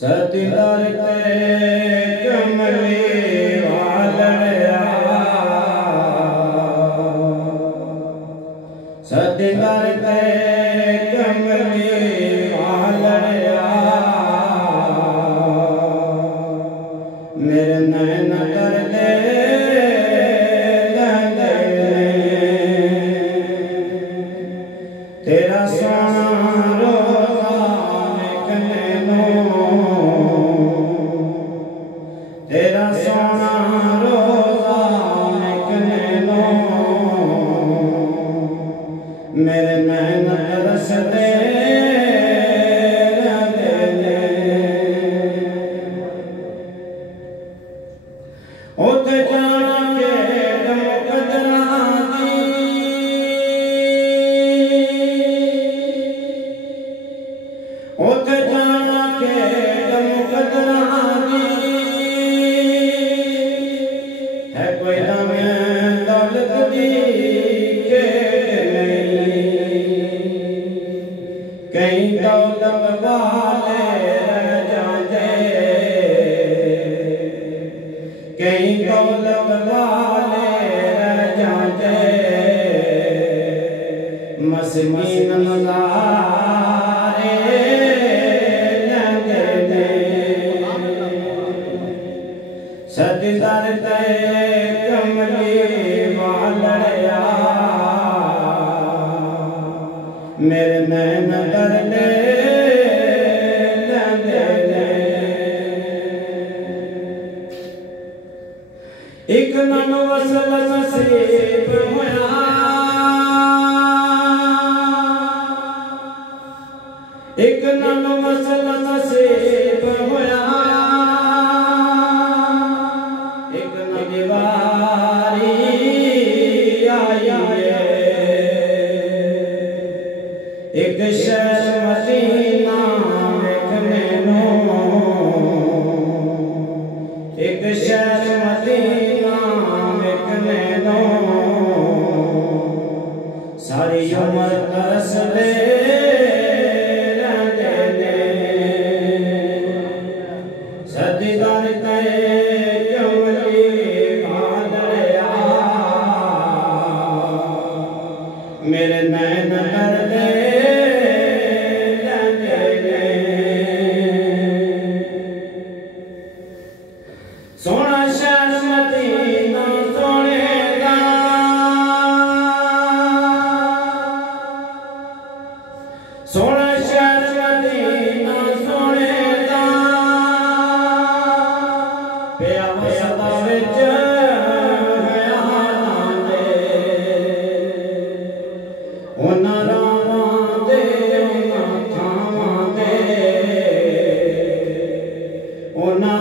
सतदार ते कमली वालड़या सतदार ते कमली वालड़या मेरे नैन कर दे तेरा सोना रोज़ा निकले नो तेरा सोना रोज़ा निकले नो मेरे नैन तरस दे उते जाना के दम कदरा उते जाना के दम कदरानी है कोई दम दौलत दी के नहीं कहीं दौलत वाले रह जाते कहीं दौलत वाले रह जाते मस्कीन नज़ारे सतदार ते कमली वालड़या मेरे नैन कर दे एक नन वसल नसीब होया एक नन वसल नसीब होया एक शहर मदीना देखने नो एक शहर मदीना देखने नो सारी उम्र तरस दे सतदार ते कमली वालड़या मेरे नैन कर दे सोना शहर मदीना सोने दा सोना शहर मदीना सोने दा पिया सदा विच बयानां दे उन्हां रावां दे उन्हां थावां दे उन्हां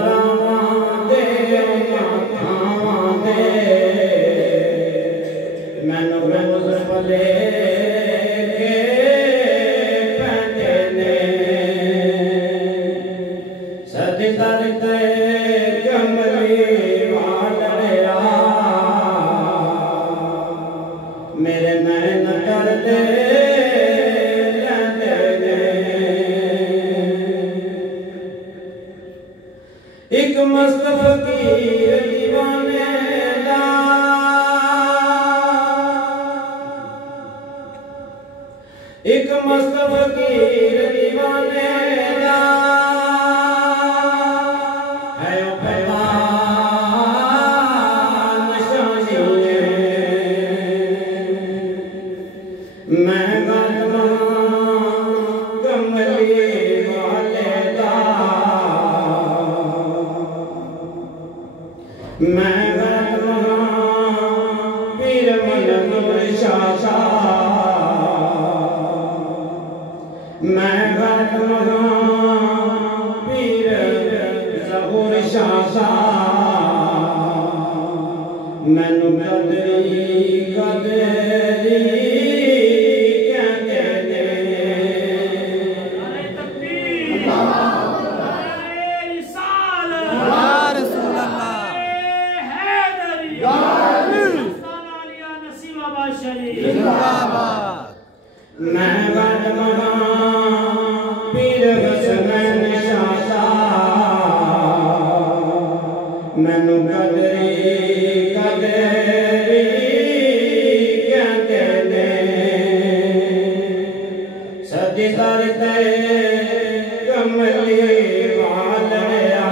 मैनू पले के पैंदे ने सतदार ते कमली वालड़या मेरे नैन कर दे एक मस्त फकीर दीवाने दा एक मस्त फकीर दीवाने दा है ओ पैगाम निशानी मैं गदमा कमली वाले दा मैं गदमा पीर मनूर शाह मैं गदमा पीर ज़हूर शाह मैनू कदरी कदरी कहते ने मैं गदमा पीर हसन शाह मैनू कदरी कदरी कहते ने सदी दर ते कमली वालिया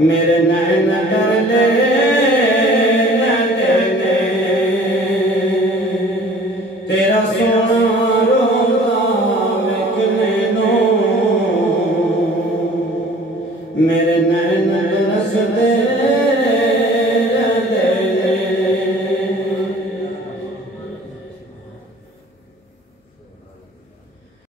मेरे